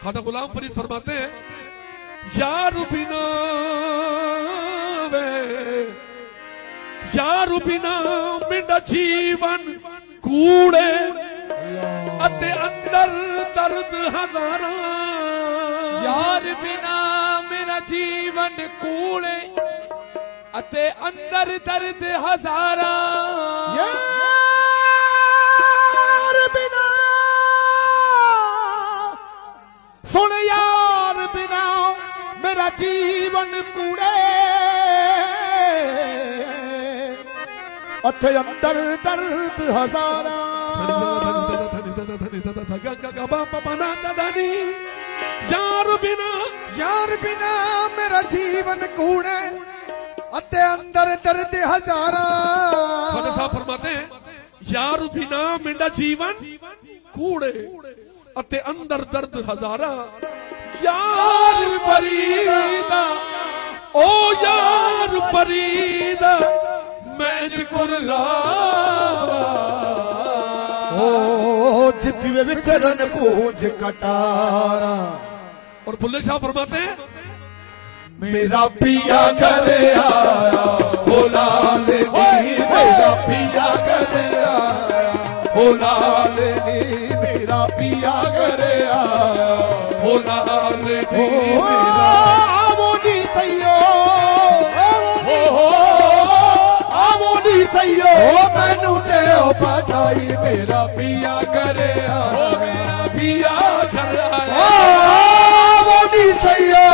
ख्वाजा गुलाम फरीद फरमाते हैं, यार बिना वे यार बिना मेरा जीवन कूड़े अते अंदर दर्द हजारा। यार बिना मेरा जीवन कूड़े अते अंदर दर्द हजारा। यार बिना सुन यार बिना मेरा जीवन कूड़े अथे अंदर दर्द हजारा। यार बिना मेरा जीवन कूड़े अते अंदर दर्द हजारा। ख्वाजा साहब फरमाते हैं, यार बिना मेरा जीवन कूड़े अते अंदर दर्द हजारा। यार फरीदा ओ यार फरीदा मैं जिक्र लावा। ओ जितवे विचरन कूंज कटारा। और बुल्ले शाह फरमाते हैं, मेरा पिया घर आया ओ लाल नी। मेरा पिया घर आया ओ लाल नी। मेरा पिया घर आया ओ लाल नी। आवो नी सैयो आवो नी सैयो मैनू दे बधाई। मेरा पिया घर आया मेरा पिया घर आया। आवो नी सैयो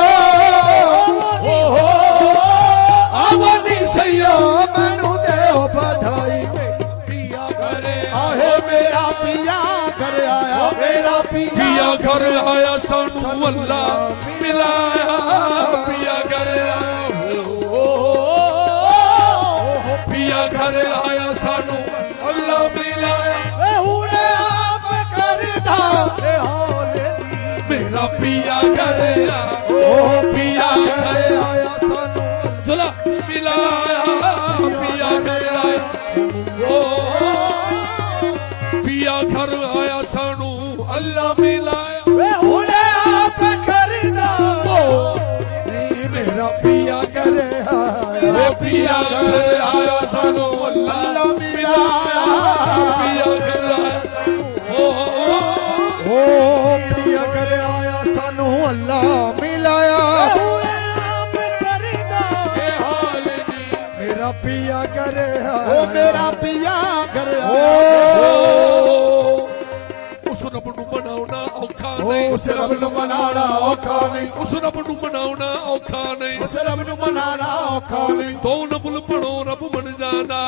मैनू दे बधाई। पिया घर आए मेरा पिया घर आया। मेरा पिया घर आया सानू अल्लाह मिलाया। पिया घर आया पिया घर आया सानू अल्लाह मिलाया। हुणे आप करदा मेरा पिया घर आया ओ पिया घर आया सानू चला मिलाया। पिया घर आया ओ पिया घर आया सानू अल्लाह मिलाया। हुणे आप करदा मेरा पिया घर आया। पिया घर आया सानू अल्लाह मिलाया। पिया घर आया ओ पिया घर आया सानू अल्लाह मिलाया। मेरा पिया घर आया ओ मेरा पिया घर आया। उस रब नू मनाउणा औखा नहीं। उस रब नू मनाना औखा नहीं। उस रब नू मनाउणा औखा नहीं। उस रब नू मनाना औखा नहीं। दो नफल पढ़ो रब बन जांदा।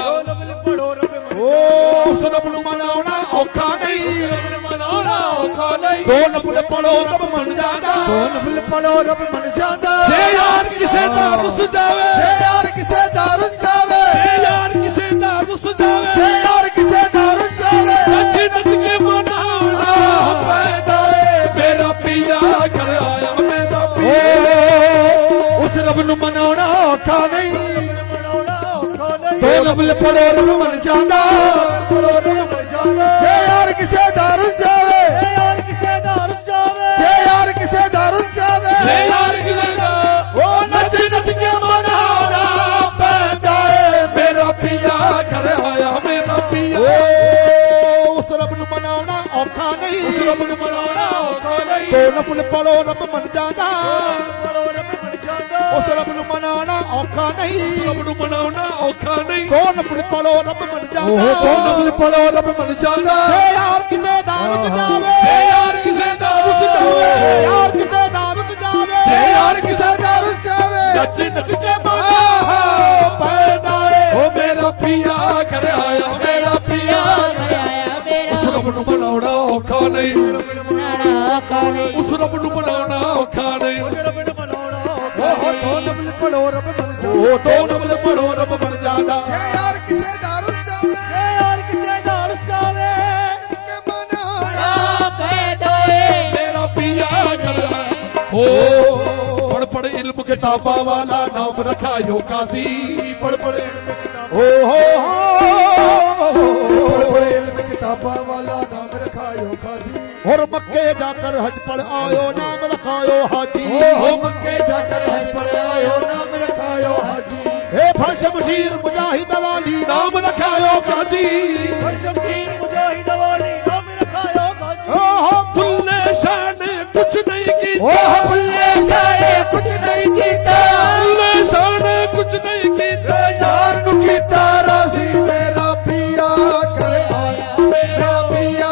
ओ उस रब नू मनाना औखा नहीं। दो नफल पढ़ो रब बन जांदा। दो नफल पढ़ो रब बन जांदा। जे यार किसे दा रुस जावे। जे यार किसे दा रुस जावे। जे यार किसे दा रुस जावे। जे यार किसे दा रुस जावे। नच नच के मनाउणा पैदा मेरा पिया घर आया। मेरा पिया उस रब नू मनाना औखा नहीं। दो नफल पढ़ो रब बन जांदा। जे यार किसे दा रुस जावे। जे यार किसे दा रुस जावे। जे यार किसे दा रुस जावे। जे यार किसे दा ओ नच नच के मनाना पैदा मेरा पिया घर आया। मेरा पिया उस रब नू मनाना औखा नहीं। उस रब नू मनाउणा औखा नहीं। दो नफल पढ़ो रब बन जांदा। उस रब नू मनाना औखा नहीं। रब नू मनाउणा औखा नहीं। दो नफल पढ़ो रब बन जांदा। दो नफल पढ़ो रब बन जांदा। जे यार किते दारत जावे। जे यार किसे दा रुस जावे। जे यार किते दारत जावे। जे यार किसे दा रुस जावे। नच नच के मना पैदा ओ मेरा पिया घर आया। मेरा पिया घर आया। उस रब नू मनाउणा औखा नहीं। उस रब नू मनाउणा औखा नहीं। दो नफल पढ़ो रब बन जांदा। ओ दो नफल पढ़ो रब बन जांदा। जे यार किसे दारत जावे। जे यार किसे दारत जावे। के मनाना पैदा मेरा पिया घर आया। ओ पढ़ पढ़ इल्म किताबा वाला नाम रखा यो काजी। पढ़ पढ़ ओ हो पढ़ पढ़ इल्म किताबा वाला नाम रखा यो काजी। और मक्के जाकर हज पढ़ आयो नाम रखायो हाजी मक्के जाकर हज पढ़ आयो नाम रखायो हाजी हे फर्श मशीर मुजाहिद वाली नाम रखायो गाजी शमशीर मुजाहिद वाली नाम रखायो गाजी ओहो बुल्ले शाह ने कुछ नहीं कीता ओहो बुल्ले शाह ने कुछ नहीं कीता बुल्ले शाह ने कुछ नहीं कीता यार नु कीता राजी मेरा पिया कर आया मेरा पिया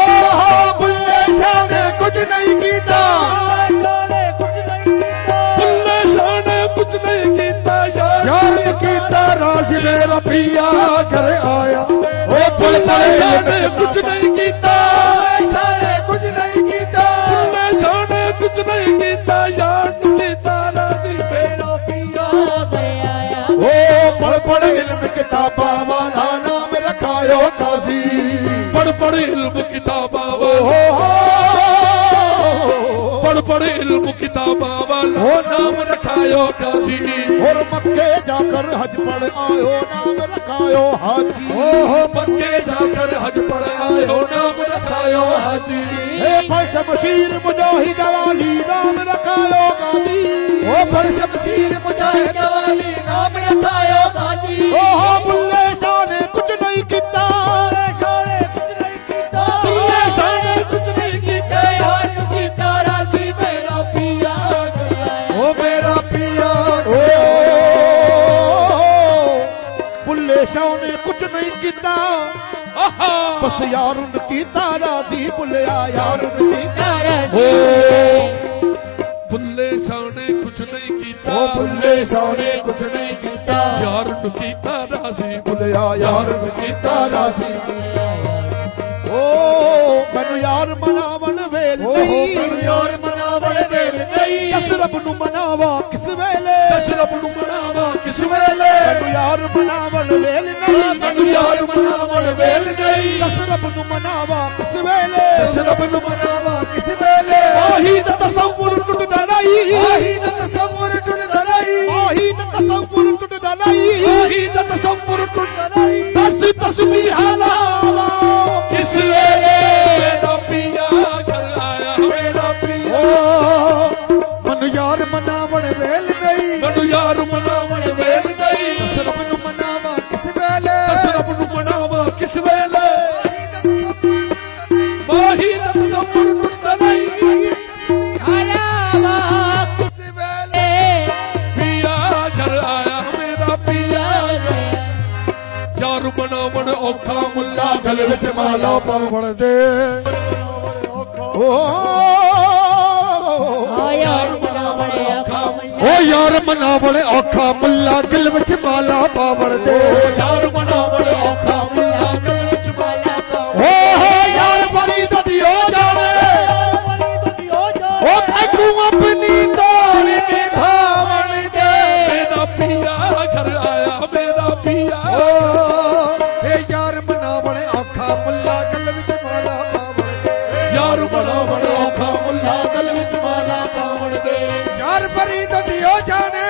ओहो बुल्ले शाह ने कुछ नहीं कीता बुल्ले शाह ने कुछ नहीं कीता यार नु कीता राजी मेरा पिया कर आया ओ बुल्ले शाह ने कुछ नहीं कीता शाह ने कुछ नहीं कीता बुल्ले शाह ने कुछ नहीं कीता यार नु कीता राजी मेरा पिया ओ पढ़ इल्म किताबा वाला नाम रखायो काजी पढ़ इल्म किताबा ओहो पढ़ इल्म किताबा वाला नाम रखायो काजी और मक्के जाकर हज पढ़ आयो नाम रखायो हाजी ओहो मक्के जाकर हज पढ़ आयो नाम रखायो हाजी हे फर्श मशीर मुजाहिद वाली नाम रखायो गाजी ओ पर शमशीर मुजाहिद वाली नाम रखायो गाजी ओहो बुल्ले शाह ने कुछ नहीं कीता बुल्ले शाह ने कुछ नहीं कीता यार नु कीता राजी मेरा पिया ओ मेरा पिया ओ बुल्ले शाह ने कुछ नहीं कीता बस यार उन कीता राजी बुल्लिया यार उन कीता बुल्ले शाह ने कुछ नहीं कीता ओ बुल्ले शाह ने कुछ नहीं कीता यार नु कीता राजी बुल्लिया यार उन कीता राजी ओ मैनू यार मनावन वेल नहीं मैनू यार मनावण वेल नहीं किस रब नु मनावा किस वेले रब नु मनावा किस वेले मैनू यार मनावन वेल नहीं मैनू यार मनावण वेल नहीं किस रब नु मनावा किस वेले रब नु मनावा किस वेले आही दा तसव्वुर टुटदा नहीं आही दा तसव्वुर टुटदा नहीं आही दा तसव्वुर टुटदा नहीं आही दा तसव्वुर टुटदा नहीं दस तस्बीह लावा किस वेले मेरा पिया कर आया मेरा पिया मैनू यार मनावन वेल नहीं मैनू यार मनावण वेल नहीं रब नु मनावा किस वेले रब नु मनावा किस वेले माही दा तसव्वुर टुटदा नहीं किस वेले पिया घर आया मेरा पिया यार बनावण औखा मुल्ला गल विच माला पावण दे ओ यार बनावण औखा ओ यार मनावण औखा मुल्ला गल विच माला पावण दे यार बनावण औखा मुल्ला गल विच माला पावण ओ यार बड़ी ददियो जाने ओ तू अपनी ताल निभावण दे मेरा पिया घर आया मेरा पिया ए यार मनावण औखा मुल्ला गल विच माला पावण दे यार बनावण औखा मुल्ला गल विच माला पावण दे यार बड़ी ददियो जाने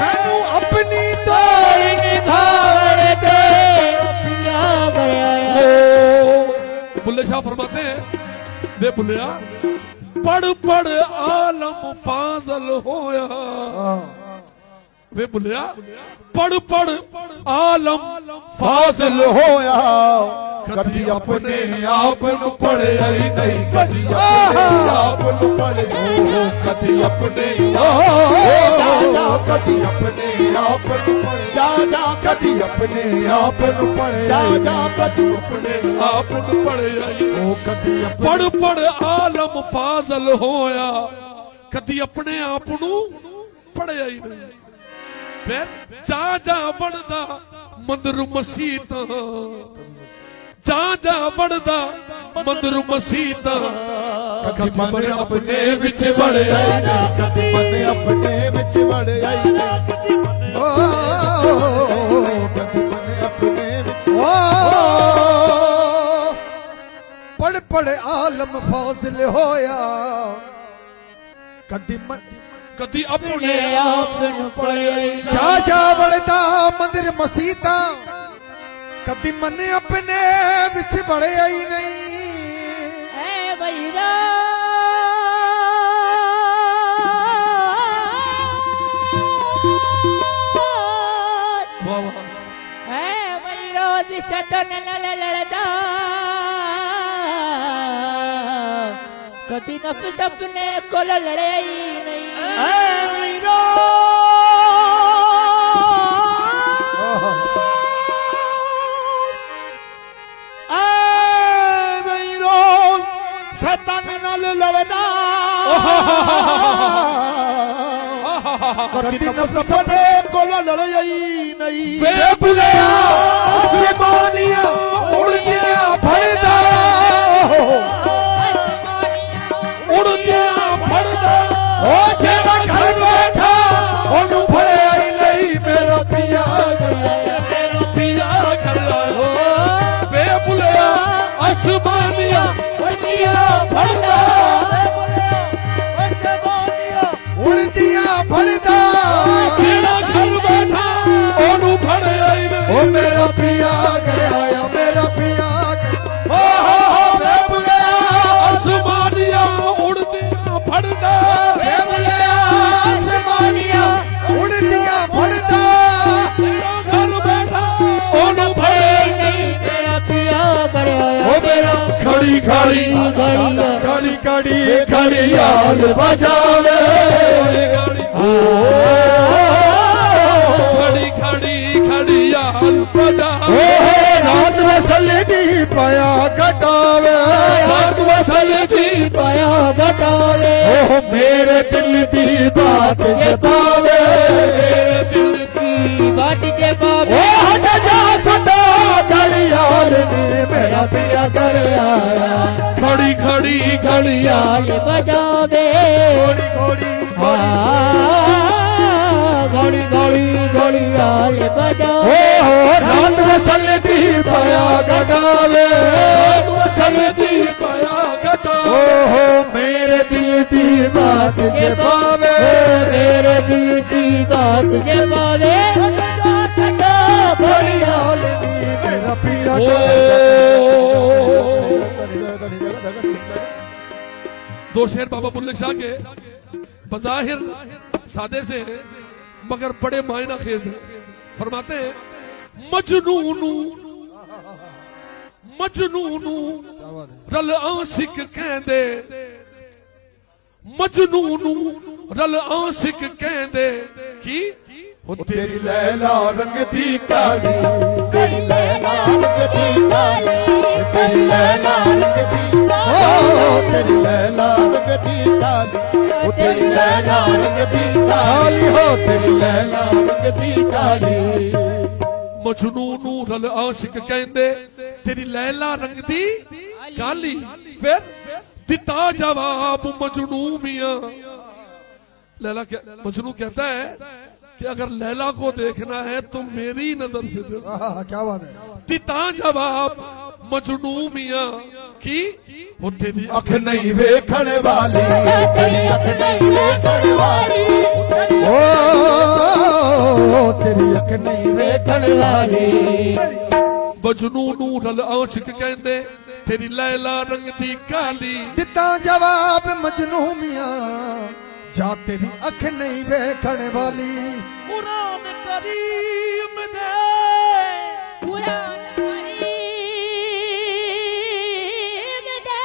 मैनू अपनी ताल निभावण दे बुल्ले शाह फरमाते हैं वे बुल्लिया पढ़ आलम फाजल होया वे बुल्लिया पढ़ आलम फाजिल होया कदी अपने आप नु पढ़िया ही नहीं कदी अपने आप नु पढ़े कदी अपने कदी अपने आप नु पढ़े जा जा कदी अपने आप नु पढ़े जा जा कदी अपने आप नु पढ़े ओ कदी पढ़ आलम फाजल होया कदी अपने आप नु पढ़िया ही नहीं फिर जा बनदा मंदिर मसीत जा बनदा मंदिर मसीत कदी मन अपने विच वड़ आई कदी मन अपने विच वड़ आई कदी मन अपने विच पढ़ आलम फाजिल होया कदी मन कदी अपने आप नु पढ़े जा जा वड़दा मंदिर मसीता कभी मन अपने बिच बड़े आई नहीं है भैया है भैया दिशटन लड़दा कभी नफ्स अपने को लड़े ही नहीं शैतान नाल लड़दा कभी नफ्स अपने को लड़े ही नहीं बेबुलिया आसमानिया उड़दिया फड़दा उड़दिया फड़दा ओ जेड़ा घर बैठा ओनू फड़े आई नहीं मेरा पिया घर आयो बेबुलिया आसमानिया उड़दिया फड़दा उड़दिया फड़दा जेड़ा घर बैठा ओनू फड़े आई नहीं ओ मेरा पिया घर आया मेरा पिया हो बेबुलिया आसमानिया उड़दिया फड़दा बेबुलिया आसमानिया उड़दिया फड़दा जेड़ा घर बैठा ओनू फड़े आई नहीं मेरा पिया कर आया ओ मेरा खड़ी खड़ी खड़ी खड़ी खड़ी हाल बजावे खड़ी खड़ी खड़ी हाल बजावे रात वसल दी पाया कटावे रात वसल दी पाया घटावे ओ मेरे दिल दी बात जतावे मेरे दिल की बात जे ओ बाबे हट जा सदा खड़ी हाल नी मेरा पिया कर आया खड़ी खड़ी खड़ी हाल ये बजावे घड़ी घड़ी घड़ी हाल बजावे रात वसल दी पाया गटावे रात वसल दी पाया गटावे ओ मेरे दिल दी बात जे पावे मेरे दिल की बात जे बावे सदा बड़ी हाल नी मेरा पिया दो शेर बाबा बुल्ले शाह के बज़ाहिर सादे से हैं मगर बड़े मायना खेज हैं फरमाते हैं मजनूनू मजनूनू रल आशिक कहंदे मजनूनू रल आशिक कहंदे की हो तेरी लैला रंग दी काली तेरी लैला रंग दी काली तेरी लैला रंग दी ओ तेरी लैला रंग दी काली ओ तेरी लैला रंग दी काली हो तेरी लैला रंग दी काली मजनूनू रल आशिक कहंदे तेरी लैला रंग दी काली फिर दिता जवाब मजनू मियां लैला मजनू कहता है कि अगर लैला को देखना है तो मेरी नजर से देखो क्या बात है दिता जवाब मजनू मियां की वो तेरी अख नहीं वेखण वाली तेरी अख नहीं वेखण वाली ओ तेरी अख नहीं वेखण वाली मजनूनू रल आशिक कहंदे तेरी लैला रंग दी काली दिता जवाब मजनू मियां जा तेरी अख नहीं वेखण वाली कुरान करीम दे कुरान करीम दे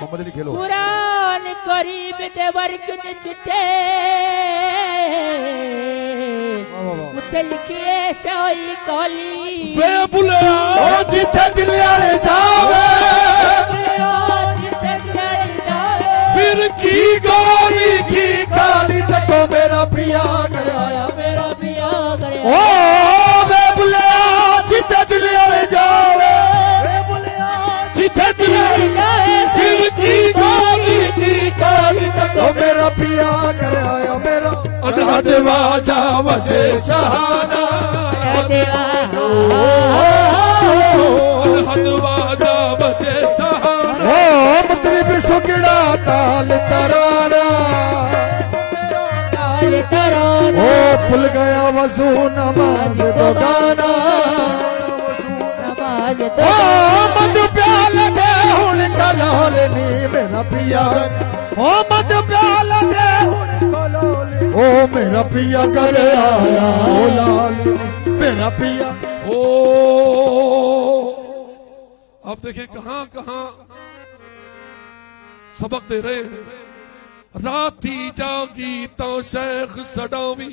मोहम्मद अली खेलो कुरान करीम दे वर्ग ने चिट्टे उते लिखिए सोई कोली वे बुलिया ओ जिथे दिल वाले जावे फिर की गोरी की काली तको मेरा पिया कर आया मेरा पिया करे ओ वे बुलिया जिथे दिल वाले जावे जिथे दिल वाले फिर की गोरी की काली तको मेरा पिया कर आया मेरा अनहद वाजा वजे शहाना अनहद वाजा वजे शहाना ओ मतलब सुगड़ा ताल तराना ताल तराना ओ भूल गया वजू नमा मत प्याल दे हुण कलाल नी मेरा पिया ओ मत प्याल दे हुण कलाल ओ मेरा पिया कर आया ओ लाल मेरा पिया ओ अब देखिए कहां कहां सबक दे रहे हैं। राती जागी तो शेख सडावी,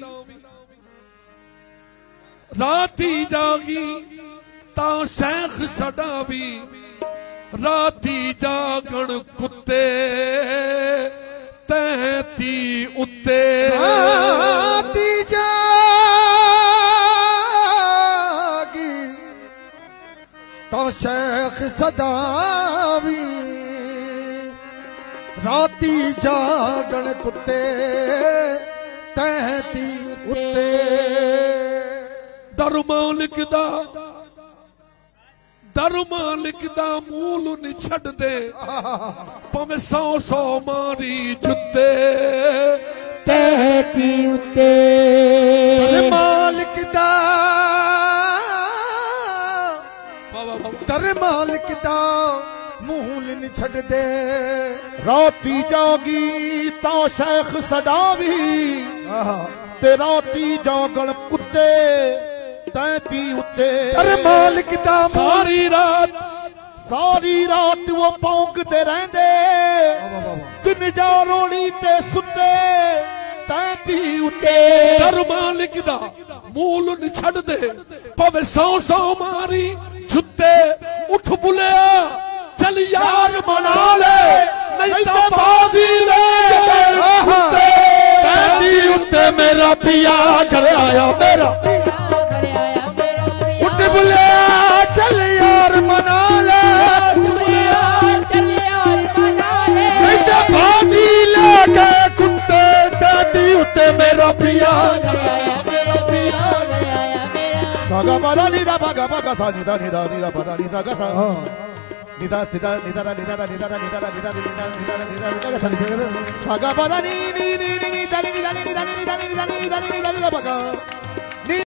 राती जागी तो शेख सडावी, राती जागण कुत्ते तैती उत्ते, राती जागी तो शेख सदावी, राती जागण कुत्ते तैती उत्ते। दर मालिक दा मूल नहीं छड़ दे भावे 100 मारी जुत्ते तैती उत्ते। दर मालिक दा दर मालिक दा मूल नहीं छड़ दे। राती जागी तो शेख सडावी ते राती जागण कुत्ते तैती उत्ते। दर मालिक दा सारी रात वो भौंकदे रहंदे दिन जा रोड़ी ते सुते तैती उत्ते। दर मालिक दा मूल नहीं छड़ दे भावे 100 मारी जुत्ते। उठ बुलिया चल यार मना ले नहीं तो बाजी ले तैती उत्ते मेरा पिया घर आया मेरा। उठ बुलिया चल यार मना ले नहीं तो बाजी ले के कुत्ते तैती उत्ते मेरा पिया घर आया मेरा पिया। सागा पदा निदा भागा भागा सा निदा निदा निदा पदा निदा गा सा निदा निदा निदा निदा निदा निदा निदा निदा निदा निदा सा सागा पदा नी नी नी नी निदा निदा निदा निदा निदा निदा निदा निदा भागा